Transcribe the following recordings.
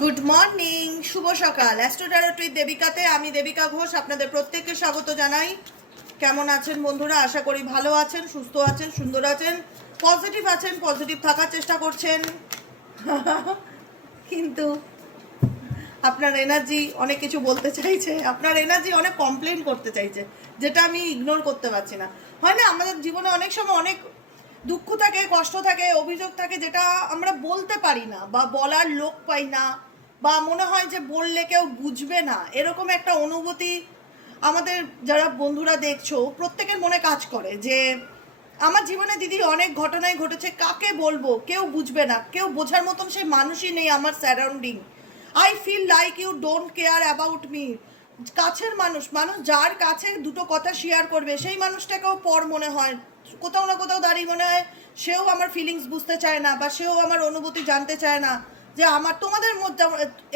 Good morning, শুভ সকাল। Astro tarot with দেবিকাতে আমি দেবিকা ঘোষ আপনাদের প্রত্যেককে স্বাগত জানাই। কেমন আছেন বন্ধুরা? আশা করি ভালো আছেন, সুস্থ আছেন, সুন্দর আছেন, পজিটিভ আছেন, পজিটিভ থাকার চেষ্টা করছেন। কিন্তু আপনার এনার্জি অনেক কিছু বলতে চাইছে, আপনার এনার্জি অনেক কমপ্লেন করতে চাইছে, যেটা আমি ইগনোর করতে পারছি না। হয় না, আমাদের জীবনে অনেক সময় অনেক দুঃখ থাকে, কষ্ট থাকে, অভিযোগ থাকে, যেটা আমরা বলতে পারি না বা বলার লোক পাই না, বা মনে হয় যে বললে কেউ বুঝবে না, এরকম একটা অনুভূতি আমাদের যারা বন্ধুরা দেখছো প্রত্যেকের মনে কাজ করে যে আমার জীবনে দিদি অনেক ঘটনাই ঘটেছে, কাকে বলবো, কেউ বুঝবে না, কেউ বোঝার মতন সেই মানুষই নেই আমার surrounding. I feel like you don't care about me. কাছের মানুষ, যার কাছে দুটো কথা শেয়ার করবে সেই মানুষটাকেও পর মনে হয়, কোথাও না কোথাও দাঁড়িয়ে মনে হয় সেও আমার ফিলিংস বুঝতে চায় না, বা সেও আমার অনুভূতি জানতে চায় না। যে আমার তোমাদের মধ্যে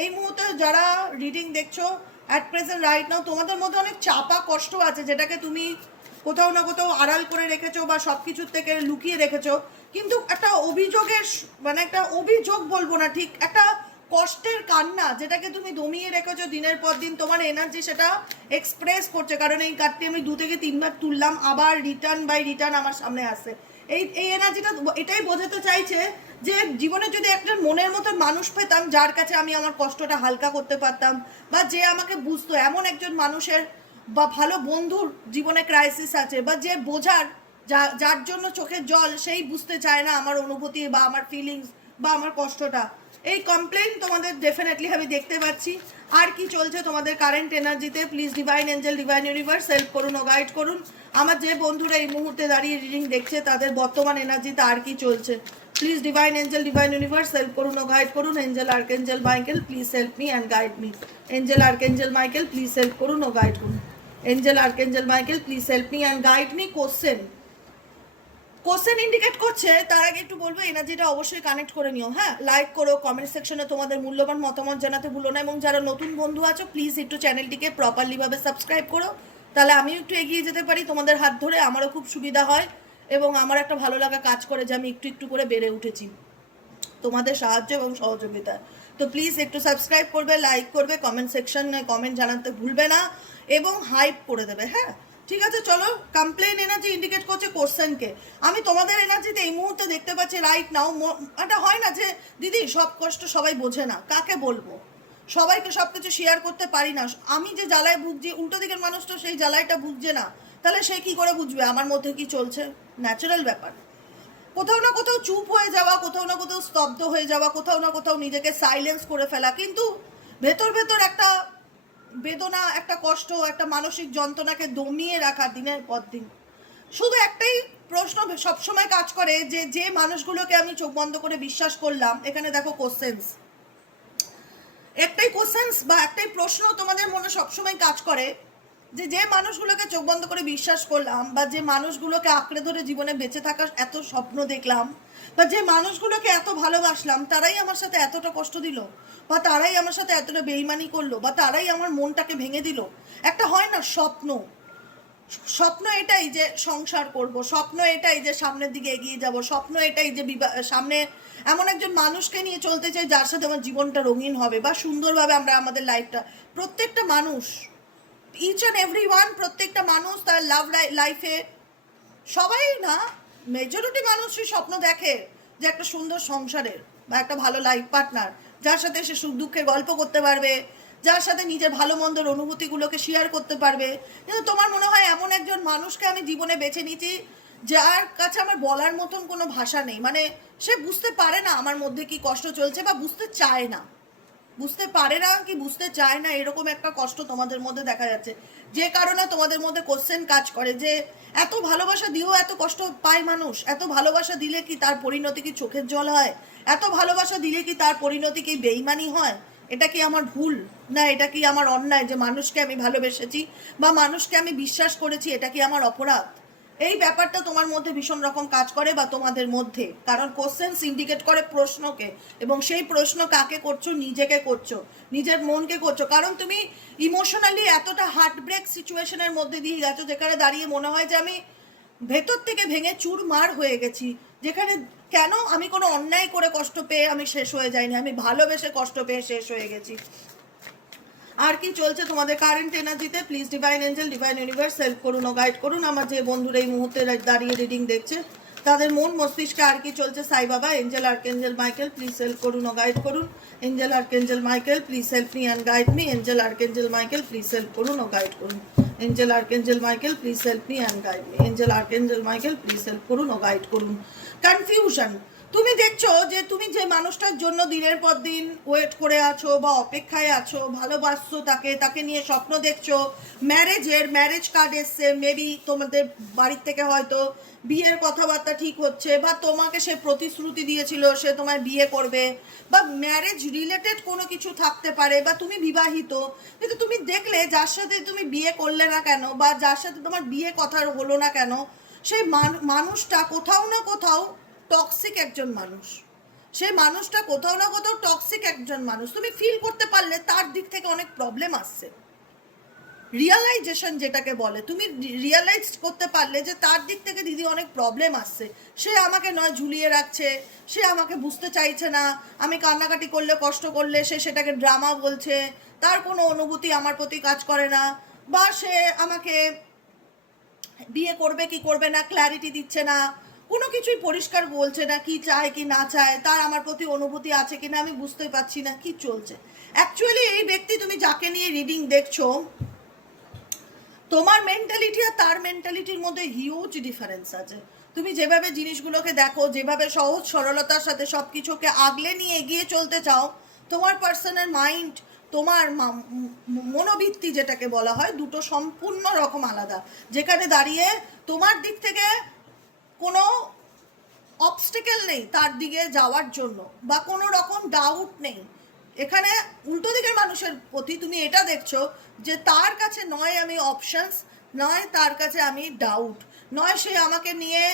এই মুহূর্তে যারা রিডিং দেখছো অ্যাট প্রেজেন্ট রাইট নাও, তোমাদের মধ্যে অনেক চাপা কষ্ট আছে, যেটাকে তুমি কোথাও না কোথাও আড়াল করে রেখেছো বা সব কিছুর থেকে লুকিয়ে রেখেছো। কিন্তু একটা অভিযোগের, মানে একটা অভিযোগ বলবো না, ঠিক একটা কষ্টের কান্না, যেটাকে তুমি দমিয়ে রেখেছো দিনের পর দিন, তোমার এনার্জি সেটা এক্সপ্রেস করছে। কারণ এই কার্ডটি আমি 2 থেকে 3 বার তুললাম, আবার রিটার্ন বাই রিটার্ন আমার সামনে আসে। এই এনার্জিটা এটাই বোঝাতে চাইছে যে জীবনে যদি একটা মনের মতো মানুষ পেতাম, যার কাছে আমি আমার কষ্টটা হালকা করতে পারতাম, বা যে আমাকে বুঝতো, এমন একজন মানুষের বা ভালো বন্ধুর জীবনে ক্রাইসিস আছে, বা যে বোঝার, যার জন্য চোখের জল, সেই বুঝতে চায় না আমার অনুভূতি বা আমার ফিলিংস বা আমার কষ্টটা। এই কমপ্লেন তোমাদের ডেফিনেটলি আমি দেখতে পাচ্ছি। আর কি চলছে তোমাদের কারেন্ট এনার্জিতে? Please divine angel, divine universe help করুন ও গাইড করুন। আমার যে বন্ধুরা এই মুহূর্তে দাঁড়িয়ে রিডিং দেখছে তাদের বর্তমান এনার্জিতে আর কি চলছে? Please divine angel, divine universe help করুন ও গাইড করুন। Angel archangel Michael please help me and guide me. Angel archangel Michael please help করুন ও গাইড করুন। Angel archangel Michael please help me and guide me. Question indicate করছে, তার আগে একটু বলবো এনার্জিটা অবশ্যই কানেক্ট করে নিও। হ্যাঁ, লাইক করো, কমেন্ট সেকশনে তোমাদের মূল্যবান মতামত জানাতে ভুলো না, এবং যারা নতুন বন্ধু আছো প্লিজ একটু চ্যানেলটিকে প্রপারলি ভাবে সাবস্ক্রাইব করো, তাহলে আমিও একটু এগিয়ে যেতে পারি তোমাদের হাত ধরে, আমারও খুব সুবিধা হয়, এবং আমার একটা ভালো লাগা কাজ করে যে আমি একটু একটু করে বেড়ে উঠেছি তোমাদের সাহায্য এবং সহযোগিতায়। তো প্লিজ একটু সাবস্ক্রাইব করবে, লাইক করবে, কমেন্ট সেকশনে কমেন্ট জানাতে ভুলবে না, এবং হাইপ করে দেবে। হ্যাঁ, ঠিক আছে, চলো। কমপ্লেন এনার্জি ইন্ডিকেট করছে কোশ্চেনকে। আমি তোমাদের এনার্জিতে এই মুহূর্তে দেখতে পাচ্ছি রাইট নাও, এটা হয় না যে দিদি সব কষ্ট সবাই বোঝে না, কাকে বলবো, সবাইকে সব কিছু শেয়ার করতে পারি না, আমি যে জ্বালায় ভুগছি উল্টো দিকের মানুষ তো সেই জ্বালাইটা ভুগছে না, তাহলে সে কি করে বুঝবে আমার মধ্যে কি চলছে? ন্যাচারাল ব্যাপার। কোথাও না কোথাও চুপ হয়ে যাওয়া, কোথাও না কোথাও স্তব্ধ হয়ে যাওয়া, কোথাও না কোথাও নিজেকে সাইলেন্স করে ফেলা, কিন্তু ভেতর ভেতর একটা বেদনা, একটা কষ্ট, একটা মানসিক যন্ত্রণাকে দমিয়ে রাখা দিনের পর দিন। শুধু একটাই প্রশ্ন সবসময় কাজ করে, যে যে মানুষগুলোকে আমি চোখ বন্ধ করে বিশ্বাস করলাম, এখানে দেখো কোশ্চেন্স, একটাই কোশ্চেন্স বা একটাই প্রশ্ন তোমাদের মনে সবসময় কাজ করে, যে যে মানুষগুলোকে চোখ বন্ধ করে বিশ্বাস করলাম, বা যে মানুষগুলোকে আঁকড়ে ধরে জীবনে বেঁচে থাকার এত স্বপ্ন দেখলাম, বা যে মানুষগুলোকে এত ভালোবাসলাম, তারাই আমার সাথে এতটা কষ্ট দিল, বা তারাই আমার সাথে এতটা বেইমানি করলো, বা তারাই আমার মনটাকে ভেঙে দিল। একটা হয় না স্বপ্ন, স্বপ্ন এটাই যে সংসার করব, স্বপ্ন এটাই যে সামনের দিকে এগিয়ে যাব, স্বপ্ন এটাই যে সামনে এমন একজন মানুষকে নিয়ে চলতে চাই যার সাথে আমার জীবনটা রঙিন হবে, বা সুন্দরভাবে আমরা আমাদের লাইফটা, প্রত্যেকটা মানুষ, ইচ অ্যান্ড এভরি ওয়ান, প্রত্যেকটা মানুষ তার লাভ লাইফে, সবাই না, মেজরিটি মানুষই স্বপ্ন দেখে যে একটা সুন্দর সংসারের বা একটা ভালো লাইফ পার্টনার, যার সাথে সে সুখ দুঃখের গল্প করতে পারবে, যার সাথে নিজের ভালো মন্দের অনুভূতিগুলোকে শেয়ার করতে পারবে। কিন্তু তোমার মনে হয় এমন একজন মানুষকে আমি জীবনে বেছে নিয়েছি যার কাছে আমার বলার মতন কোনো ভাষা নেই, মানে সে বুঝতে পারে না আমার মধ্যে কি কষ্ট চলছে, বা বুঝতে চায় না, বুঝতে পারে না কি বুঝতে চায় না, এরকম একটা কষ্ট তোমাদের মধ্যে দেখা যাচ্ছে, যে কারণে তোমাদের মধ্যে কোশ্চেন কাজ করে যে এত ভালোবাসা দিয়েও এত কষ্ট পায় মানুষ, এত ভালোবাসা দিলে কি তার পরিণতি কি চোখের জল হয়, এত ভালোবাসা দিলে কি তার পরিণতি কি বেইমানি হয়? এটা কি আমার ভুল, না এটা কি আমার অন্যায় যে মানুষকে আমি ভালোবেসেছি বা মানুষকে আমি বিশ্বাস করেছি, এটা কি আমার অপরাধ? এই ব্যাপারটা তোমার মধ্যে ভীষণ রকম কাজ করে, বা তোমাদের মধ্যে, কারণ কোশ্চেন ইন্ডিকেট করে প্রশ্নকে, এবং সেই প্রশ্ন কাকে করছো? নিজেকে করছো, নিজের মনকে করছো, কারণ তুমি ইমোশনালি এতটা হার্ট ব্রেক সিচুয়েশনের মধ্যে দিয়ে গেছো, যেখানে দাঁড়িয়ে মনে হয় যে আমি ভেতর থেকে ভেঙে চুরমার হয়ে গেছি, যেখানে কেন? আমি কোনো অন্যায় করে কষ্ট পেয়ে আমি শেষ হয়ে যাইনি, আমি ভালোবেসে কষ্ট পেয়ে শেষ হয়ে গেছি। আর কি চলছে তোমাদের কারেন্ট এনার্জিতে? Please divine angel, divine universe help করুন ও গাইড করুন। আমার যে বন্ধুরা এই মুহূর্তে দাঁড়িয়ে রিডিং দেখছে তাদের মন মস্তিষ্কে আর কি চলছে? সাই বাবা, angel archangel Michael please help করুন ও গাইড করুন। Angel archangel Michael please help me and guide me. Angel archangel Michael please help করুন ও গাইড করুন। Angel archangel Michael please help me and guide me. Angel archangel Michael please help করুন ও guide করুন। Confusion. তুমি দেখছো যে তুমি যে মানুষটার জন্য দিনের পর দিন ওয়েট করে আছো বা অপেক্ষায় আছো, ভালোবাসছো তাকে, তাকে নিয়ে স্বপ্ন দেখছো, ম্যারেজ কার্ড এসছে, মেবি তোমাদের বাড়ির থেকে হয়তো বিয়ের কথাবার্তা ঠিক হচ্ছে, বা তোমাকে সে প্রতিশ্রুতি দিয়েছিল সে তোমায় বিয়ে করবে, বা ম্যারেজ রিলেটেড কোনো কিছু থাকতে পারে, বা তুমি বিবাহিত, কিন্তু তুমি দেখলে যার সাথে তুমি বিয়ে করলে না কেন বা যার সাথে তোমার বিয়ে কথা হলো না কেন, সেই মানুষটা কোথাও না কোথাও টক্সিক একজন মানুষ। সেই মানুষটা কোথাও না কোথাও টক্সিক একজন মানুষ। তুমি ফিল করতে পারলে তার দিক থেকে অনেক প্রবলেম আসছে। রিয়ালাইজেশন যেটাকে বলে, তুমি রিয়ালাইজ করতে পারলে যে তার দিক থেকে দিদি অনেক প্রবলেম আসছে। সে আমাকে নয় ঝুলিয়ে রাখছে, সে আমাকে বুঝতে চাইছে না, আমি কান্নাকাটি করলে কষ্ট করলে সে সেটাকে ড্রামা বলছে, তার কোনো অনুভূতি আমার প্রতি কাজ করে না, বা সে আমাকে বিয়ে করবে কি করবে না ক্ল্যারিটি দিচ্ছে না, কোনো কিছুই পরিষ্কার বলছে না, কি চায় কি না চায়, তার আমার প্রতি অনুভূতি আছে কিনা আমি বুঝতে পারছি না কি চলছে। অ্যাকচুয়ালি এই ব্যক্তি, তুমি যাকে নিয়ে রিডিং দেখছো, তোমার মেন্টালিটি আর তার মেন্টালিটির মধ্যে হিউজ ডিফারেন্স আছে। তুমি যেভাবে জিনিসগুলোকে দেখো, যেভাবে সহজ সরলতার সাথে সব কিছুকে আগলে নিয়ে এগিয়ে চলতে চাও, তোমার পার্সোনাল মাইন্ড, তোমার মনোবৃত্তি যেটাকে বলা হয়, দুটো সম্পূর্ণ রকম আলাদা। যেখানে দাঁড়িয়ে তোমার দিক থেকে কোনো অবস্টেকেল নেই তার দিকে যাওয়ার জন্য, বা কোনো রকম ডাউট নেই। এখানে উল্টো দিকের মানুষের প্রতি তুমি এটা দেখছো যে তার কাছে নয় আমি অপশনস, নয় তার কাছে আমি ডাউট, নয় সে আমাকে নিয়ে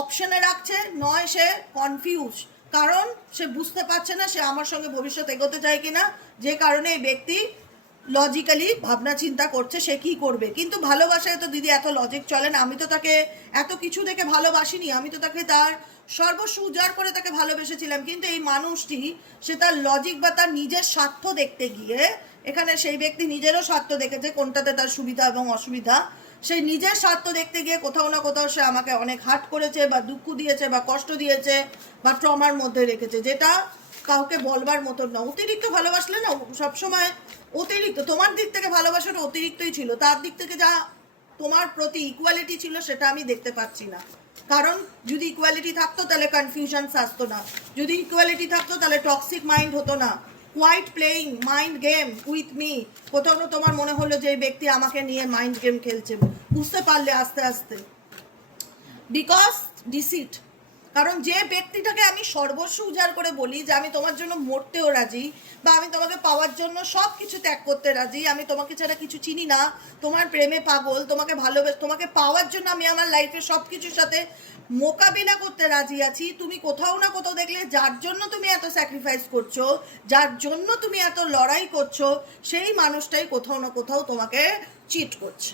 অপশনে রাখছে, নয় সে কনফিউজ, কারণ সে বুঝতে পারছে না সে আমার সঙ্গে ভবিষ্যৎ এগোতে চায় কিনা, যে কারণে এই ব্যক্তি লজিক্যালি ভাবনা চিন্তা করছে সে কি করবে। কিন্তু ভালোবাসায় তো দিদি এত লজিক চলে না। আমি তো তাকে এত কিছু দেখে ভালোবাসিনি, আমি তো তাকে তার সর্বস্ব উজাড় করে তাকে ভালোবেসেছিলাম। কিন্তু এই মানুষটি সে তার লজিক বা তার নিজের স্বার্থ দেখতে গিয়ে, এখানে সেই ব্যক্তি নিজেরও স্বার্থ দেখেছে কোনটাতে তার সুবিধা এবং অসুবিধা, সেই নিজের স্বার্থ দেখতে গিয়ে কোথাও না কোথাও সে আমাকে অনেক হার্ট করেছে বা দুঃখ দিয়েছে বা কষ্ট দিয়েছে বা ট্রমার মধ্যে রেখেছে, যেটা কাউকে বলবার মতো না। অতিরিক্ত ভালোবাসলে না সবসময় অতিরিক্ত, তোমার দিক থেকে ভালোবাসাটা অতিরিক্তই ছিল, তার দিক থেকে যা তোমার প্রতি ইকুয়ালিটি ছিল সেটা আমি দেখতে পাচ্ছি না। কারণ যদি ইকুয়ালিটি থাকতো তাহলে কনফিউশন আসতো না, যদি ইকুয়ালিটি থাকতো তাহলে টক্সিক মাইন্ড হতো না। Quite playing mind game with me, কোথাও না তোমার মনে হলো যে এই ব্যক্তি আমাকে নিয়ে মাইন্ড গেম খেলছে, বুঝতে পারলে আস্তে আস্তে। বিকজ ডিসিট, কারণ যে ব্যক্তিটাকে আমি সর্বস্ব উজাড় করে বলি যে আমি তোমার জন্য মরতেও রাজি, বা আমি তোমাকে পাওয়ার জন্য সব কিছু ত্যাগ করতে রাজি, আমি তোমাকে ছাড়া কিছু চিনি না, তোমার প্রেমে পাগল, তোমাকে ভালোবেসে তোমাকে পাওয়ার জন্য আমি আমার লাইফে সব কিছুর সাথে মোকাবিলা করতে রাজি আছি, তুমি কোথাও না কোথাও দেখলে যার জন্য তুমি এত স্যাক্রিফাইস করছো, যার জন্য তুমি এত লড়াই করছো, সেই মানুষটাই কোথাও না কোথাও তোমাকে চিট করছে।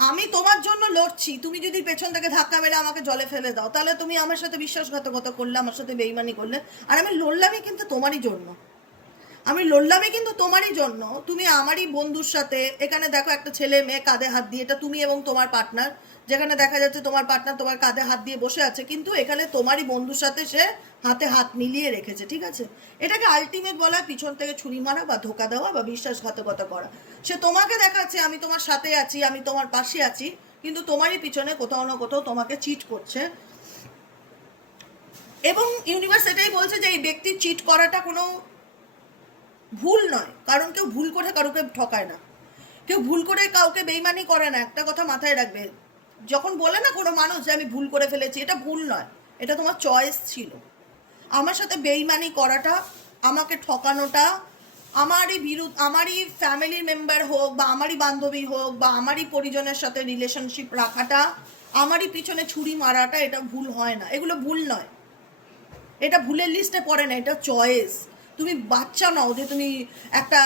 আমি তোমার জন্য লড়ছি, তুমি যদি পেছন থেকে ধাক্কা মেরে আমাকে জলে ফেলে দাও, তাহলে তুমি আমার সাথে বিশ্বাসঘাতকতা করলে, আমার সাথে বেইমানি করলে, আর আমি লড়লামই কিন্তু তোমারই জন্য, আমি লড়লামই কিন্তু তোমারই জন্য। তুমি আমারই বন্ধুর সাথে, এখানে দেখো একটা ছেলে মেয়ে কাঁধে হাত দিয়ে, এটা তুমি এবং তোমার পার্টনার, যেখানে দেখা যাচ্ছে তোমার পার্টনার তোমার কাঁধে হাত দিয়ে বসে আছে, কিন্তু এখানে তোমারই বন্ধুর সাথে সে হাতে হাত মিলিয়ে রেখেছে, ঠিক আছে? এটাকে আলটিমেট বলা পিছন থেকে ছুরি মারা বা ধোকা দেওয়া বা বিশ্বাসঘাতকতা করা। সে তোমাকে দেখাচ্ছে আমি তোমার সাথে আছি, আমি তোমার পাশে আছি, কিন্তু তোমারই পিছনে কোথাও না কোথাও তোমাকে চিট করছে। এবং ইউনিভার্স এটাই বলছে যে এই ব্যক্তির চিট করাটা কোনো ভুল নয়, কারণ কেউ ভুল করে কাউকে ঠকায় না, কেউ ভুল করে কাউকে বেইমানি করে না। একটা কথা মাথায় রাখবে, যখন বলে না কোনো মানুষ যে আমি ভুল করে ফেলেছি, এটা ভুল নয়, এটা তোমার চয়েস ছিল। আমার সাথে বেইমানি করাটা, আমাকে ঠকানোটা, আমারই ফ্যামিলির মেম্বার হোক বা আমারই বান্ধবী হোক বা আমারই পরিজনের সাথে রিলেশনশিপ রাখাটা, আমারই পিছনে ছুরি মারাটা, এটা ভুল হয় না, এগুলো ভুল নয়, এটা ভুলের লিস্টে পড়ে না, এটা চয়েস। তুমি বাচ্চা নাও যে তুমি একটা,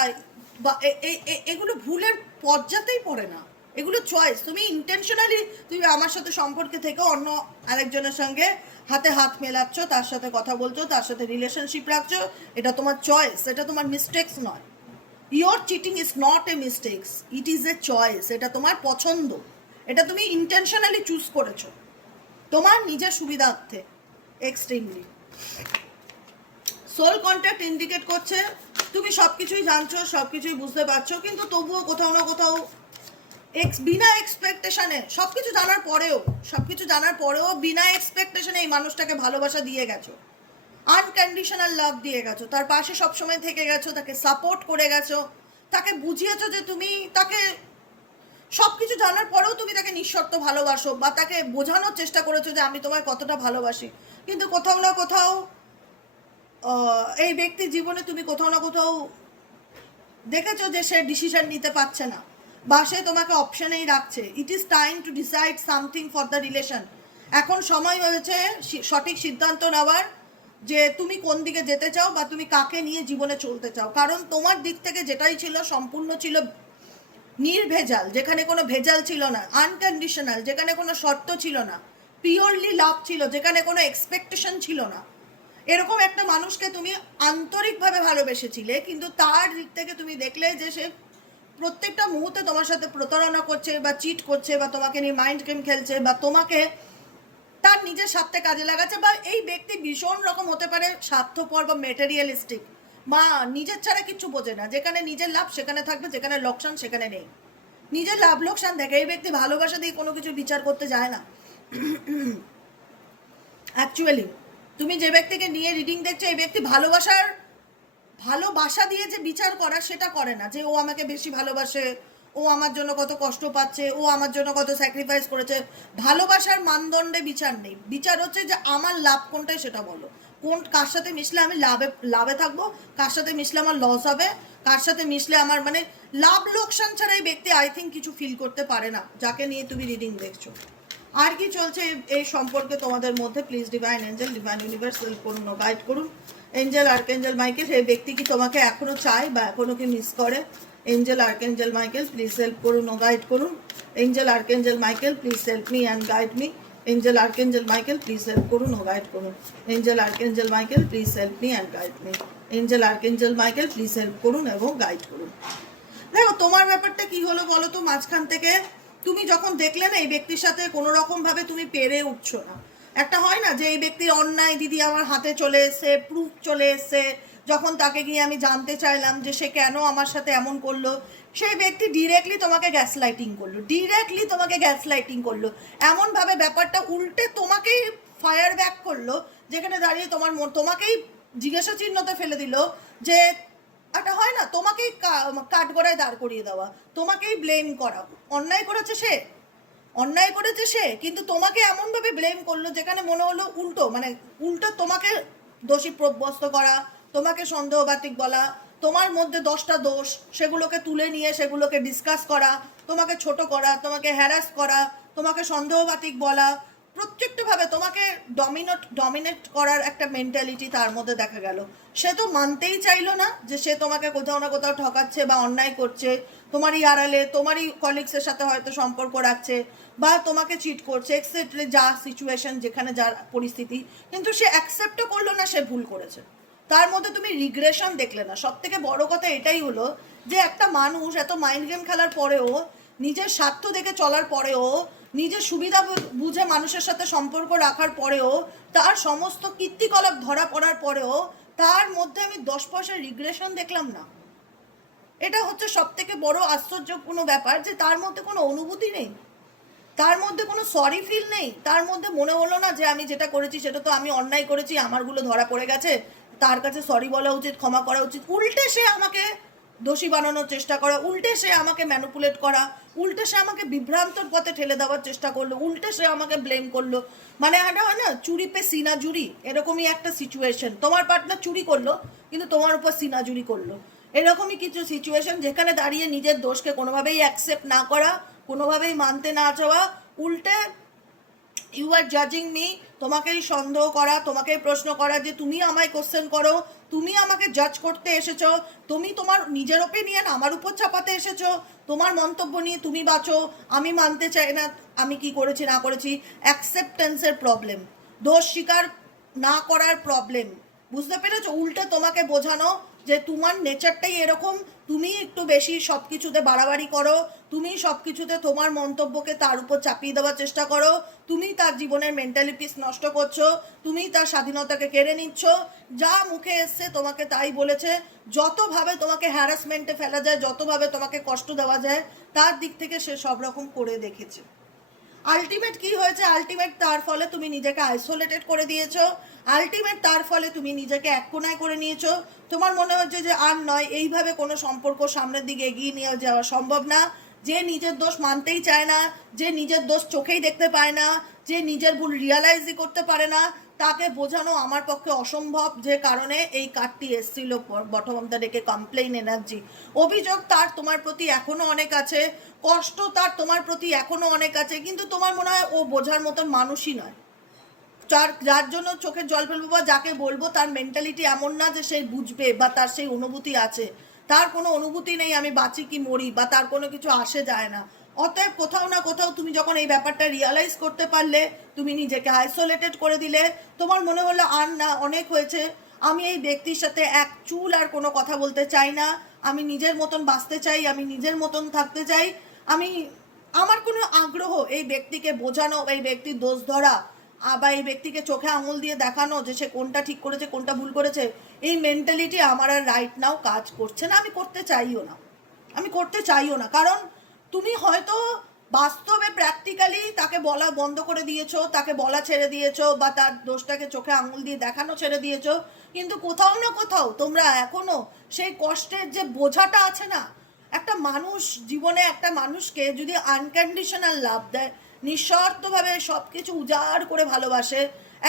এগুলো ভুলের পর্যাতেই পড়ে না। এগুলো চয়েস। তুমি ইন্টেনশনালি তুমি আমার সাথে সম্পর্কে থেকে অন্য আরেকজনের সঙ্গে হাতে হাত মেলাচ্ছ, তার সাথে কথা বলছো, তার সাথে রিলেশনশিপ রাখছো, এটা তোমার চয়েস, এটা তোমার মিস্টেক্স নয়। Your cheating is not a mistakes, it is a choice. এটা তোমার পছন্দ, এটা তুমি ইন্টেনশনালি চুজ করেছো তোমার নিজের সুবিধার্থে। এক্সট্রিমলি সোল কন্ট্যাক্ট ইন্ডিকেট করছে তুমি সব কিছুই জানছো, সব কিছুই বুঝতে পারছো, কিন্তু তবুও কোথাও না কোথাও বিনা এক্সপেকটেশনে সবকিছু জানার পরেও বিনা এক্সপেকটেশনে এই মানুষটাকে ভালোবাসা দিয়ে গেছো, আনকন্ডিশনাল লাভ দিয়ে গেছো, তার পাশে সবসময় থেকে গেছো, তাকে সাপোর্ট করে গেছো, তাকে বুঝিয়েছো যে তুমি তাকে সবকিছু জানার পরেও তুমি তাকে নিঃশর্ত ভালোবাসো, বা তাকে বোঝানোর চেষ্টা করেছো যে আমি তোমায় কতটা ভালোবাসি। কিন্তু কোথাও না কোথাও এই ব্যক্তির জীবনে তুমি কোথাও না কোথাও দেখেছো যে সে ডিসিশন নিতে পারছে না, বা সে তোমাকে অপশনেই রাখছে। It is time to decide something for the relation. এখন সময় হয়েছে সঠিক সিদ্ধান্ত নেওয়ার, যে তুমি কোন দিকে যেতে চাও বা তুমি কাকে নিয়ে জীবনে চলতে চাও। কারণ তোমার দিক থেকে যেটাই ছিল সম্পূর্ণ ছিল নির্ভেজাল, যেখানে কোনো ভেজাল ছিল না, আনকন্ডিশনাল, যেখানে কোনো শর্ত ছিল না, পিওরলি লাভ ছিল, যেখানে কোনো এক্সপেকটেশন ছিল না। এরকম একটা মানুষকে তুমি আন্তরিকভাবে ভালোবেসেছিলে, কিন্তু তার দিক থেকে তুমি দেখলে যে সে প্রত্যেকটা মুহূর্তে তোমার সাথে প্রতারণা করছে বা চিট করছে, বা তোমাকে নিয়ে মাইন্ড গেম খেলছে, বা তোমাকে তার নিজের স্বার্থে কাজে লাগাচ্ছে। বা এই ব্যক্তি ভীষণ রকম হতে পারে স্বার্থপর বা মেটেরিয়ালিস্টিক, বা নিজের ছাড়া কিছু বোঝে না, যেখানে নিজের লাভ সেখানে থাকবে, যেখানে লোকসান সেখানে নেই। নিজের লাভ লোকসান দেখে এই ব্যক্তি ভালোবাসা দিয়ে কোনো কিছু বিচার করতে যায় না। অ্যাকচুয়ালি তুমি যে ব্যক্তিকে নিয়ে রিডিং দেখছো, এই ব্যক্তি ভালোবাসা দিয়ে যে বিচার করা সেটা করে না, যে ও আমাকে বেশি ভালোবাসে, ও আমার জন্য কত কষ্ট পাচ্ছে, ও আমার জন্য কত স্যাক্রিফাইস করেছে। ভালোবাসার মানদণ্ডে বিচার নেই, বিচার হচ্ছে যে আমার লাভ কোনটাই সেটা বলো, কার সাথে মিশলে আমি লাভে থাকবো, কার সাথে মিশলে আমার লস হবে, কার সাথে মিশলে আমার মানে লাভ লোকসান ছাড়া এই ব্যক্তি আই থিঙ্ক কিছু ফিল করতে পারে না, যাকে নিয়ে তুমি রিডিং দেখছো। আর কি চলছে এই সম্পর্কে তোমাদের মধ্যে? Please divine angel, divine universe help করুন, গাইড করুন। এঞ্জেল আর্কএঞ্জেল মাইকেল, এই ব্যক্তি কি তোমাকে এখনো চায় বা এখনো কি মিস করে? Angel archangel Michael please help করুন ও গাইড করুন। Angel archangel Michael please help me and guide me. Angel archangel Michael please help করুন ও গাইড করুন। Angel archangel Michael please help me and guide me. Angel archangel Michael please help করুন এবং guide করুন। দেখো তোমার ব্যাপারটা কি হলো বলো তো? মাঝখান থেকে তুমি যখন দেখলে না এই ব্যক্তির সাথে কোনো রকম ভাবে তুমি পেরে উঠছো না, একটা হয় না যে এই ব্যক্তির অন্যায় দিদি আমার হাতে চলে এসে, প্রুফ চলে এসে, যখন তাকে গিয়ে আমি জানতে চাইলাম যে সে কেন আমার সাথে এমন করলো, সেই ব্যক্তি ডিরেক্টলি তোমাকে গ্যাস লাইটিং করলো, এমনভাবে ব্যাপারটা উল্টে তোমাকেই ফায়ার ব্যাক করলো, যেখানে দাঁড়িয়ে তোমাকেই জিজ্ঞাসা চিহ্নতে ফেলে দিল যে একটা হয় না তোমাকেই কাঠগড়ায় দাঁড় করিয়ে দেওয়া, তোমাকেই ব্লেম করা। অন্যায় করেছে সে, কিন্তু তোমাকে এমনভাবে ব্লেম করলো যেখানে মনে হলো উল্টো তোমাকে দোষী প্রব্যস্ত করা, তোমাকে সন্দেহবাতিক বলা, তোমার মধ্যে 10টা দোষ সেগুলোকে তুলে নিয়ে সেগুলোকে ডিসকাস করা, তোমাকে ছোট করা, তোমাকে হ্যারাস করা, তোমাকে সন্দেহবাতিক বলা, প্রত্যেকটাভাবে তোমাকে ডমিনেট করার একটা মেন্টালিটি তার মধ্যে দেখা গেল। সে তো মানতেই চাইলো না যে সে তোমাকে কোথাও না কোথাও ঠকাচ্ছে বা অন্যায় করছে, তোমারই আড়ালে তোমারই কলিগসের সাথে হয়তো সম্পর্ক রাখছে, বা তোমাকে চিট করছে, এক্সেট্রা যা সিচুয়েশন যেখানে যার পরিস্থিতি, কিন্তু সে অ্যাকসেপ্টও করলো না সে ভুল করেছে। তার মধ্যে তুমি রিগ্রেশন দেখলে না। সব থেকে বড় কথা এটাই হলো যে একটা মানুষ এত মাইন্ড গেম খেলার পরেও, নিজের স্বার্থ দেখে চলার পরেও, নিজের সুবিধা বুঝে মানুষের সাথে সম্পর্ক রাখার পরেও, তার সমস্ত কীর্তিকলাপ ধরা পড়ার পরেও তার মধ্যে আমি 10 পয়সার রিগ্রেশন দেখলাম না। এটা হচ্ছে সব থেকে বড় আশ্চর্যপূর্ণ ব্যাপার, যে তার মধ্যে কোনো অনুভূতি নেই, তার মধ্যে কোনো সরি ফিল নেই, তার মধ্যে মনে হলো না যে আমি যেটা করেছি সেটা তো আমি অন্যায় করেছি, আমারগুলো ধরা পড়ে গেছে, তার কাছে সরি বলা উচিত, ক্ষমা করা উচিত। উল্টে সে আমাকে দোষী বানানোর চেষ্টা করা, উল্টে সে আমাকে ম্যানিপুলেট করা, উল্টে সে আমাকে বিভ্রান্তর পথে ঠেলে দেওয়ার চেষ্টা করলো, উল্টে সে আমাকে ব্লেম করলো। মানে এটা হয় না চুরি পে সিনা জুরি, এরকমই একটা সিচুয়েশন। তোমার পার্টনার চুরি করলো কিন্তু তোমার উপর সিনা জুরি করলো, এরকমই কিছু সিচুয়েশন, যেখানে দাঁড়িয়ে নিজের দোষকে কোনোভাবেই অ্যাকসেপ্ট না করা, কোনোভাবেই মানতে না চাওয়া, উল্টে ইউ আর জাজিং মি, তোমাকেই সন্দেহ করা, তোমাকেই প্রশ্ন করা, যে তুমি আমায় কোশ্চেন করো, তুমি আমাকে জাজ করতে এসেছো, তুমি তোমার নিজের ওপিনিয়ন আমার উপর চাপাতে এসেছো, তোমার মন্তব্য নিয়ে তুমি বাঁচো, আমি মানতে চাই না আমি কি করেছি না করেছি। অ্যাকসেপ্টেন্সের প্রবলেম, দোষ স্বীকার না করার প্রবলেম, বুঝতে পেরেছো? উল্টে তোমাকে বোঝানো যে তোমার নেচারটাই এরকম, তুমি একটু বেশি সব কিছুতে বাড়াবাড়ি করো, তুমি সব কিছুতে তোমার মন্তব্যকে তার উপর চাপিয়ে দেওয়ার চেষ্টা করো, তুমি তার জীবনের মেন্টালি পিস নষ্ট করছো, তুমি তার স্বাধীনতাকে কেড়ে নিচ্ছ, যা মুখে এসছে তোমাকে তাই বলেছে, যতভাবে তোমাকে হ্যারাসমেন্টে ফেলা যায়, যতভাবে তোমাকে কষ্ট দেওয়া যায়, তার দিক থেকে সে সব রকম করে দেখেছে। আলটিমেট কি হয়েছে? আলটিমেট তার ফলে তুমি নিজেকে আইসোলেটেড করে দিয়েছো, আলটিমেট তার ফলে তুমি নিজেকে এক কোনায় করে নিয়েছো। তোমার মনে হচ্ছে যে আর নয়, এইভাবে কোনো সম্পর্ক সামনের দিকে এগিয়ে নিয়ে যাওয়া সম্ভব না। যে নিজের দোষ মানতেই চায় না, যে নিজের দোষ চোখেই দেখতে পায় না, যে নিজের ভুল রিয়ালাইজই করতে পারে না, তাকে বোঝানো আমার পক্ষে অসম্ভব। যে কারণে এই কার্ডটি এসেছিল বটম অফ দ্য ডেকে, কমপ্লেইন এনার্জি। অভিযোগ তার তোমার প্রতি এখনো অনেক আছে, কষ্ট তার তোমার প্রতি এখনো অনেক আছে, কিন্তু তোমার মনে হয় ও বোঝার মতন মানুষই নয়। যার জন্য চোখের জল ফেলবো বা যাকে বলবো তার মেন্টালিটি এমন না যে সে বুঝবে বা তার সেই অনুভূতি আছে। তার কোনো অনুভূতি নেই আমি বাঁচি কি মরি, বা তার কোনো কিছু আসে যায় না। অতএব কোথাও না কোথাও তুমি যখন এই ব্যাপারটা রিয়ালাইজ করতে পারলে, তুমি নিজেকে আইসোলেটেড করে দিলে, তোমার মনে হলো আর না, অনেক হয়েছে, আমি এই ব্যক্তির সাথে এক চুল আর কোনো কথা বলতে চাই না, আমি নিজের মতন বাঁচতে চাই, আমি নিজের মতন থাকতে চাই, আমি আমার কোনো আগ্রহ এই ব্যক্তিকে বোঝানো, এই ব্যক্তির দোষ ধরা, বা এই ব্যক্তিকে চোখে আঙুল দিয়ে দেখানো যে সে কোনটা ঠিক করেছে কোনটা ভুল করেছে, এই মেন্টালিটি আমার আর রাইট নাও কাজ করছে না। আমি করতে চাইও না, আমি করতে চাইও না। কারণ তুমি হয়তো বাস্তবে প্র্যাকটিক্যালি তাকে বলা বন্ধ করে দিয়েছো, তাকে বলা ছেড়ে দিয়েছো, বা তার দোষটাকে চোখে আঙুল দিয়ে দেখানো ছেড়ে দিয়েছো, কিন্তু কোথাও না কোথাও তোমরা এখনো সেই কষ্টের যে বোঝাটা আছে না, একটা মানুষ জীবনে একটা মানুষকে যদি আনকন্ডিশনাল লাভ দেয়, নিঃস্বার্থভাবে সব কিছু উজাড় করে ভালোবাসে,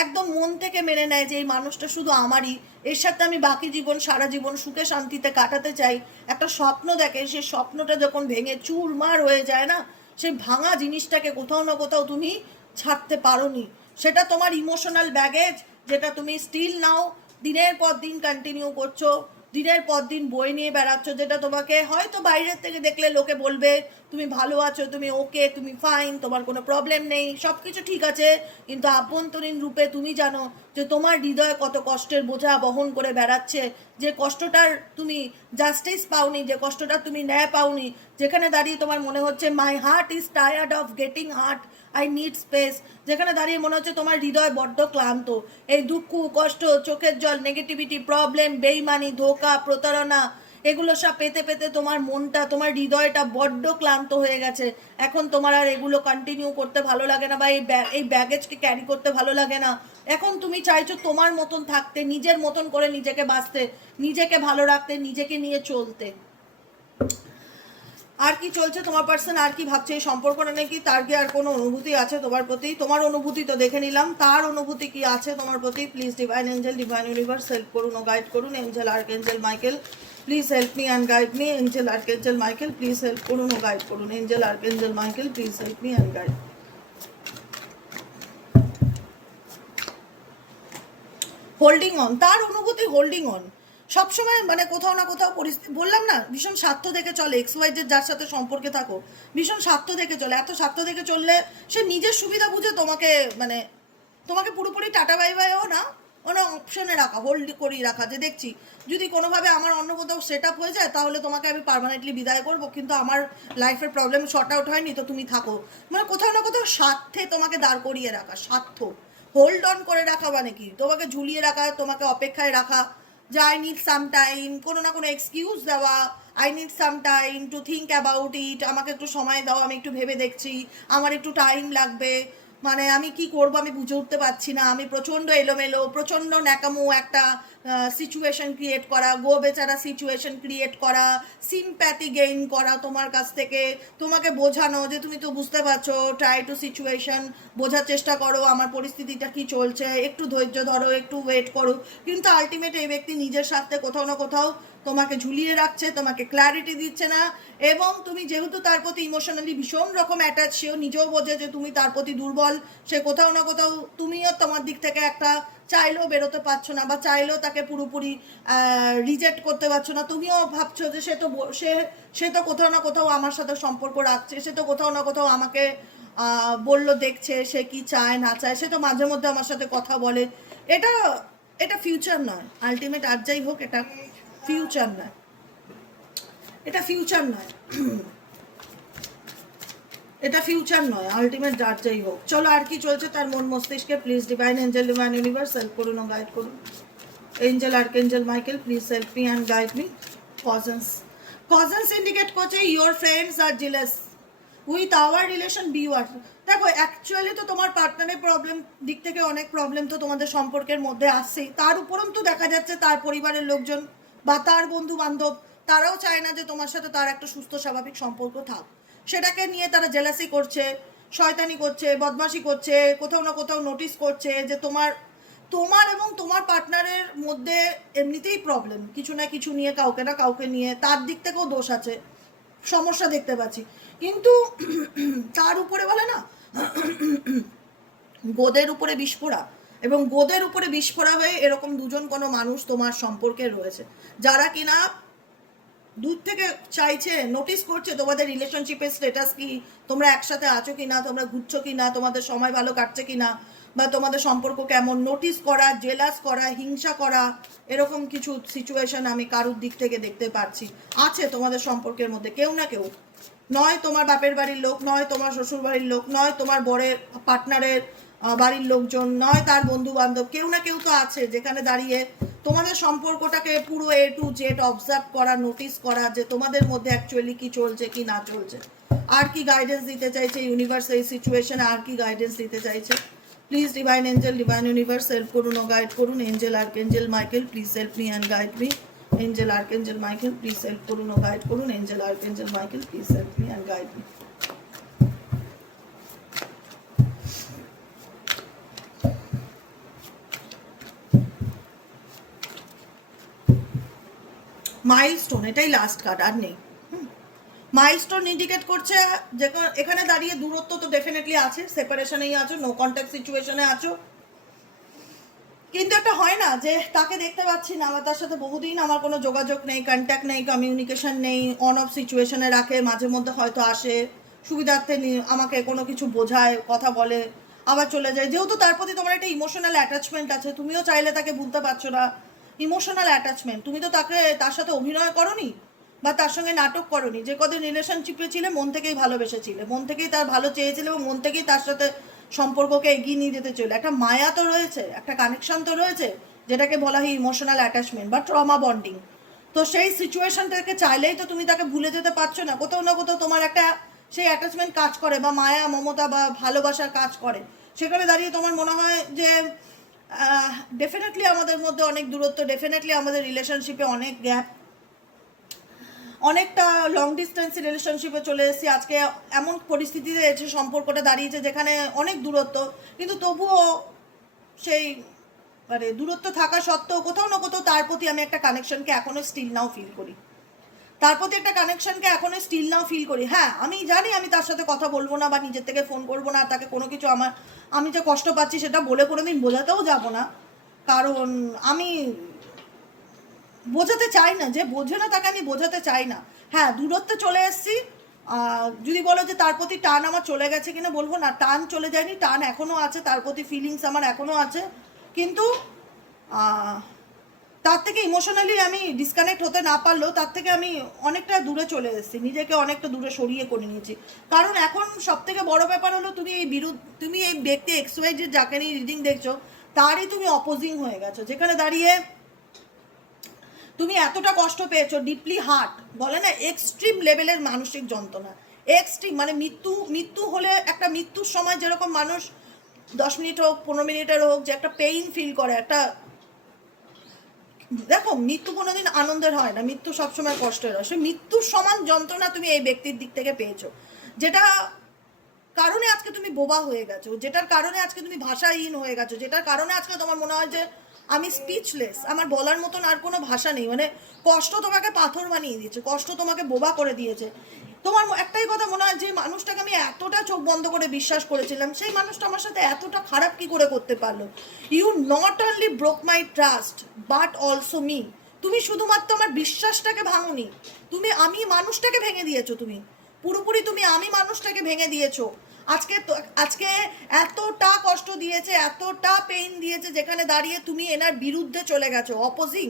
একদম মন থেকে মেনে নেয় যে এই মানুষটা শুধু আমারই, এর সাথে আমি বাকি জীবন সারা জীবন সুখে শান্তিতে কাটাতে চাই, একটা স্বপ্ন দেখে, সেই স্বপ্নটা যখন ভেঙে চুরমার হয়ে যায় না, সেই ভাঙা জিনিসটাকে কোথাও না কোথাও তুমি ছাড়তে পারোনি। সেটা তোমার ইমোশনাল ব্যাগেজ, যেটা তুমি স্টিল নাও দিনের পর দিন কন্টিনিউ করছো, দিনের পর দিন বই নিয়ে বেড়াচ্ছ, যেটা তোমাকে হয়তো বাইরের থেকে দেখলে লোকে বলবে তুমি ভালো আছো, তুমি ওকে, তুমি ফাইন, তোমার কোনো প্রবলেম নেই, সব কিছু ঠিক আছে, কিন্তু আভ্যন্তরীণ রূপে তুমি জানো যে তোমার হৃদয় কত কষ্টের বোঝা বহন করে বেড়াচ্ছে, যে কষ্টটার তুমি জাস্টিস পাওনি, যে কষ্টটার তুমি ন্যায় পাওনি, যেখানে দাঁড়িয়ে তোমার মনে হচ্ছে my heart is tired of getting heart, I need space, যেখানে দাঁড়িয়ে মনে হচ্ছে তোমার হৃদয় বড্ড ক্লান্ত, এই দুঃখ কষ্ট চোখের জল নেগেটিভিটি প্রবলেম বেইমানি ধোঁকা প্রতারণা এগুলো সব পেতে পেতে তোমার মনটা তোমার হৃদয়টা বড্ড ক্লান্ত হয়ে গেছে। এখন তোমার আর এগুলো কন্টিনিউ করতে ভালো লাগে না, বা এই ব্যাগেজকে ক্যারি করতে ভালো লাগে না। এখন তুমি চাইছো তোমার মতন থাকতে, নিজের মতন করে নিজেকে বাঁচতে, নিজেকে ভালো রাখতে, নিজেকে নিয়ে চলতে। আর কি চলছে তোমার পার্সন, আর কি ভাবছে এই সম্পর্কটা নাকি, তার কি আর কোনো অনুভূতি আছে তোমার প্রতি? তোমার অনুভূতি তো দেখে নিলাম, তার অনুভূতি কি আছে তোমার প্রতি? Please divine angel, divine universe help করুন ও গাইড করুন। Angel archangel Michael please help me and guide me. Angel archangel Michael please help করুন ও গাইড করুন। Angel archangel Michael please help me and guide. Holding on, তার অনুভূতি holding on সবসময়, মানে কোথাও না কোথাও পরিস্থিতি, বললাম না ভীষণ স্বার্থ দেখে চলে। এক্স ওয়াই জেড যার সাথে সম্পর্কে থাকো ভীষণ স্বার্থ দেখে চলে, এত স্বার্থ দেখে চললে সে নিজের সুবিধা বুঝে তোমাকে, মানে তোমাকে পুরোপুরি টাটা বাই বাইও না, কোনো অপশনে রাখা, হোল্ড করিয়ে রাখা, যে দেখছি যদি কোনোভাবে আমার অন্য কোথাও সেট আপ হয়ে যায় তাহলে তোমাকে আমি পার্মানেন্টলি বিদায় করবো, কিন্তু আমার লাইফের প্রবলেম শর্ট আউট হয়নি তো তুমি থাকো, মানে কোথাও না কোথাও স্বার্থে তোমাকে দাঁড় করিয়ে রাখা, স্বার্থ হোল্ড অন করে রাখা, মানে কি তোমাকে ঝুলিয়ে রাখা, তোমাকে অপেক্ষায় রাখা, যে আই নিড সাম টাইম, কোনো না কোনো এক্সকিউজ দেওয়া, I need some time to think about it, আমাকে একটু সময় দাও, আমি একটু ভেবে দেখছি, আমার একটু টাইম লাগবে, মানে আমি কি করব আমি বুঝে উঠতে পারছি না, আমি প্রচণ্ড এলোমেলো, প্রচণ্ড ন্যাকামো একটা সিচুয়েশন ক্রিয়েট করা, গো বেচারা সিচুয়েশন ক্রিয়েট করা, সিম্প্যাথি গেইন করা তোমার কাছ থেকে, তোমাকে বোঝানো যে তুমি তো বুঝতে পারছো, ট্রাই টু সিচুয়েশন, বোঝার চেষ্টা করো আমার পরিস্থিতিটা কি চলছে, একটু ধৈর্য ধরো, একটু ওয়েট করো। কিন্তু আলটিমেট এই ব্যক্তি নিজের স্বার্থে কোথাও না কোথাও তোমাকে ঝুলিয়ে রাখছে, তোমাকে ক্ল্যারিটি দিচ্ছে না। এবং তুমি যেহেতু তার প্রতি ইমোশনালি ভীষণ রকম অ্যাটাচ, সেও নিজেও বোঝে যে তুমি তার প্রতি দুর্বল, সে কোথাও না কোথাও, তুমিও তোমার দিক থেকে একটা চাইলেও বেরোতে পারছো না, বা চাইলেও তাকে পুরোপুরি রিজেক্ট করতে পারছো না। তুমিও ভাবছো যে সে তো কোথাও না কোথাও আমার সাথে সম্পর্ক রাখছে, সে তো কোথাও না কোথাও আমাকে বললো দেখছে সে কি চায় না চায়, সে তো মাঝে মধ্যে আমার সাথে কথা বলে। এটা এটা ফিউচার নয় আলটিমেট, আর যাই হোক এটা ফিউচার নয়, এটা ফিউচার নয়, এটা ফিউচার নয় আলটিমেট, যার যাই হোক। চলো আর কি চলছে তার মন মস্তিষ্কে, please divine angel, divine universe help করুন ও গাইড করুন। Angel archangel Michael please help me and guide me. Cousins indicate করছে your friends are jealous with our relation beware. দেখো অ্যাকচুয়ালি তো তোমার পার্টনারের প্রবলেম দিক থেকে অনেক প্রবলেম তো তোমাদের সম্পর্কের মধ্যে আসছেই, তার উপরন্তু দেখা যাচ্ছে তার পরিবারের লোকজন বা তার বন্ধু বান্ধব তারাও চায় না যে তোমার সাথে তার একটা সুস্থ স্বাভাবিক সম্পর্ক থাক। সেটাকে নিয়ে তারা জেলাসি করছে, শয়তানি করছে, বদমাশি করছে, কোথাও না কোথাও নোটিস করছে যে তোমার এবং তোমার পার্টনারের মধ্যে এমনিতেই প্রবলেম, কিছু না কিছু নিয়ে, কাউকে না কাউকে নিয়ে তার দিক থেকেও দোষ আছে, সমস্যা দেখতে পাচ্ছি। কিন্তু তার উপরে বলে না গোদের উপরে বিস্ফোরা, এবং গোদের উপরে বিস্ফোরা হয়ে এরকম দুজন কোনো মানুষ তোমার সম্পর্কে রয়েছে, যারা কিনা দূর থেকে চাইছে, নোটিস করছে তোমাদের রিলেশনশিপের স্ট্যাটাস কি, তোমরা একসাথে আছো কিনা, তোমরা ঘুরছো কিনা, তোমাদের সময় ভালো কাটছে কিনা, বা তোমাদের সম্পর্ক কেমন, নোটিস করা, জেলাস করা, হিংসা করা, এরকম কিছু সিচুয়েশন আমি কারোর দিক থেকে দেখতে পাচ্ছি আছে তোমাদের সম্পর্কের মধ্যে। কেউ না কেউ, নয় তোমার বাপের বাড়ির লোক, নয় তোমার শ্বশুর বাড়ির লোক, নয় তোমার বরের পার্টনারের বাড়ির লোকজন, নয় তার বন্ধু বান্ধব, কেউ না কেউ তো আছে যেখানে দাঁড়িয়ে তোমাদের সম্পর্কটাকে পুরো এ টু জেড অবজার্ভ করা, নোটিস করা যে তোমাদের মধ্যে অ্যাকচুয়ালি কি চলছে কি না চলছে। আর কি গাইডেন্স দিতে চাইছে ইউনিভার্স এই সিচুয়েশনে, আর কি গাইডেন্স দিতে চাইছে? Please divine angel, divine universe help করুন ও গাইড করুন। Angel archangel Michael please help me and guide me. Angel archangel Michael please help করুন ও গাইড করুন। Angel archangel Michael please help me and guide me. Milestone, এটাই last card, আর নেই। Milestone indicate করছে যে এখানে দাঁড়িয়ে দূরত্ব তো ডেফিনেটলি আছে, সেপারেশনেই আছো, নো কন্ট্যাক্ট সিচুয়েশনে আছো। কিন্তু একটা হয় না যে তাকে দেখতে পাচ্ছি না, বা তার সাথে বহুদিন আমার কোনো যোগাযোগ নেই, কন্ট্যাক্ট নেই, কমিউনিকেশন নেই, অন অফ সিচুয়েশনে রাখে, মাঝে মধ্যে হয়তো আসে সুবিধার্থে আমাকে কোনো কিছু বোঝায়, কথা বলে, আবার চলে যায়। যেহেতু তার প্রতি তোমার একটা ইমোশনাল অ্যাটাচমেন্ট আছে, তুমিও চাইলে তাকে ভুলতে পারছো না। ইমোশনাল অ্যাটাচমেন্ট, তুমি তো তার সাথে অভিনয় করোনি বা তার সঙ্গে নাটক করোনি, যে কদিন রিলেশনশিপে ছিলে মন থেকেই ভালোবেসেছিলে, মন থেকেই তার ভালো চেয়েছিলে, এবং মন থেকেই তার সাথে সম্পর্ককে এগিয়ে নিয়ে যেতে চলে। একটা মায়া তো রয়েছে, একটা কানেকশন তো রয়েছে, যেটাকে বলা হয় ইমোশনাল অ্যাটাচমেন্ট বা ট্রমা বন্ডিং। তো সেই সিচুয়েশনটাকে চাইলেই তো তুমি তাকে ভুলে যেতে পারছো না, কোথাও না কোথাও তোমার একটা সেই অ্যাটাচমেন্ট কাজ করে, বা মায়া মমতা বা ভালোবাসার কাজ করে। সেখানে দাঁড়িয়ে তোমার মনে হয় যে ডেফিনেটলি আমাদের মধ্যে অনেক দূরত্ব, ডেফিনেটলি আমাদের রিলেশনশিপে অনেক গ্যাপ, অনেকটা লং ডিস্টেন্স রিলেশনশিপে চলে এসেছি। আজকে এমন পরিস্থিতিতে এসে সম্পর্কটা দাঁড়িয়েছে যেখানে অনেক দূরত্ব, কিন্তু তবুও সেই মানে দূরত্ব থাকা সত্ত্বেও কোথাও না কোথাও তার প্রতি আমি একটা কানেকশনকে এখনো স্টিল নাও ফিল করি, তার প্রতি একটা কানেকশনকে এখনো স্টিল নাও ফিল করি। হ্যাঁ আমি জানি আমি তার সাথে কথা বলবো না, বা নিজের থেকে ফোন করবো না, তাকে কোনো কিছু আমি যে কষ্ট পাচ্ছি সেটা বলে কোনোদিন বোঝাতেও যাব না, কারণ আমি বোঝাতে চাই না, যে বোঝে না তাকে আমি বোঝাতে চাই না। হ্যাঁ দূরত্বে চলে এসেছি, যদি বলো যে তার প্রতি টান আমার চলে গেছে কিনা, বলবো না, টান চলে যায়নি, টান এখনও আছে, তার প্রতি ফিলিংস আমার এখনও আছে, কিন্তু তার থেকে ইমোশনালি আমি ডিসকানেক্ট হতে না পারলেও তার থেকে আমি অনেকটা দূরে চলে এসেছি, নিজেকে অনেকটা দূরে সরিয়ে করে নিয়েছি। কারণ এখন সব থেকে বড় ব্যাপার হলো তুমি এই ব্যক্তি XY যে যাকে নিয়ে রিডিং দেখছো তারই তুমি অপোজিং হয়ে গেছো, যেখানে দাঁড়িয়ে তুমি এতটা কষ্ট পেয়েছো, ডিপলি হার্ট বলে না, এক্সট্রিম লেভেলের মানসিক যন্ত্রণা, এক্সট্রিম মানে মৃত্যু হলে একটা মৃত্যুর সময় যেরকম মানুষ 10 মিনিট হোক 15 মিনিটের হোক যে একটা পেইন ফিল করে, একটা দেখো মৃত্যু কোনোদিন আনন্দের হয় না, মৃত্যু সবসময় কষ্টের হয়। সে মৃত্যুর সমান যন্ত্রণা তুমি এই ব্যক্তির দিক থেকে পেয়েছো, যেটা কারণে আজকে তুমি বোবা হয়ে গেছো, যেটার কারণে আজকে তুমি ভাষাহীন হয়ে গেছো, যেটার কারণে আজকে তোমার মনে হয় যে আমি স্পিচলেস, আমার বলার মতন আর কোনো ভাষা নেই। মানে কষ্ট তোমাকে পাথর বানিয়ে দিয়েছে, কষ্ট তোমাকে বোবা করে দিয়েছে। তোমার একটাই কথা মনে হয় যে মানুষটাকে আমি এতটা চোখ বন্ধ করে বিশ্বাস করেছিলাম, সেই মানুষটা আমার সাথে এতটা খারাপ কি করে করতে পারলো। You not only broke my trust but also me. তুমি শুধুমাত্র আমার বিশ্বাসটাকে ভাঙোনি, তুমি আমি মানুষটাকে ভেঙে দিয়েছো। তুমি পুরোপুরি তুমি আমি মানুষটাকে ভেঙে দিয়েছো। আজকে এতটা কষ্ট দিয়েছে, এতটা পেইন দিয়েছে, যেখানে দাঁড়িয়ে তুমি এনার বিরুদ্ধে চলে গেছো, অপোজিং,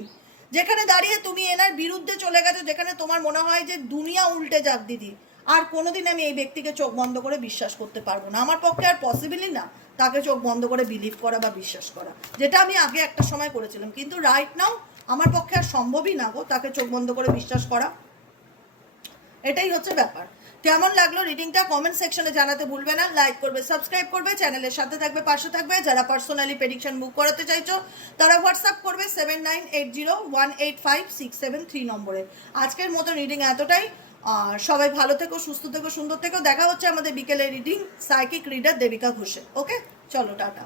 যেখানে দাঁড়িয়ে তুমি এনার বিরুদ্ধে চলে গেছো, যেখানে তোমার মনে হয় যে দুনিয়া উল্টে যাক দিদি। আর কোনোদিন আমি এই ব্যক্তিকে চোখ বন্ধ করে বিশ্বাস করতে পারবো না, আমার পক্ষে আর পসিবলই না তাকে চোখ বন্ধ করে বিলিভ করা বা বিশ্বাস করা, যেটা আমি আগে একটা সময় করেছিলাম, কিন্তু রাইট নাও আমার পক্ষে আর সম্ভবই না গো তাকে চোখ বন্ধ করে বিশ্বাস করা। এটাই হচ্ছে ব্যাপার। কেমন লাগলো রিডিংটা কমেন্ট সেকশনে জানাতে ভুলবে না। লাইক করবে, সাবস্ক্রাইব করবে, চ্যানেলের সাথে থাকবে, পাশে থাকবে। যারা পার্সোনালি প্রেডিকশন বুক করাতে চাইছো তারা হোয়াটসঅ্যাপ করবে 7980185673 নম্বরে। আজকের মতো রিডিং এতটাই। আর সবাই ভালো থেকো, সুস্থ থেকো, সুন্দর থেকো। দেখা হচ্ছে আমাদের বিকেলের রিডিং সাইকিক রিডার দেবিকা ঘোষে। ওকে, চলো টাটা।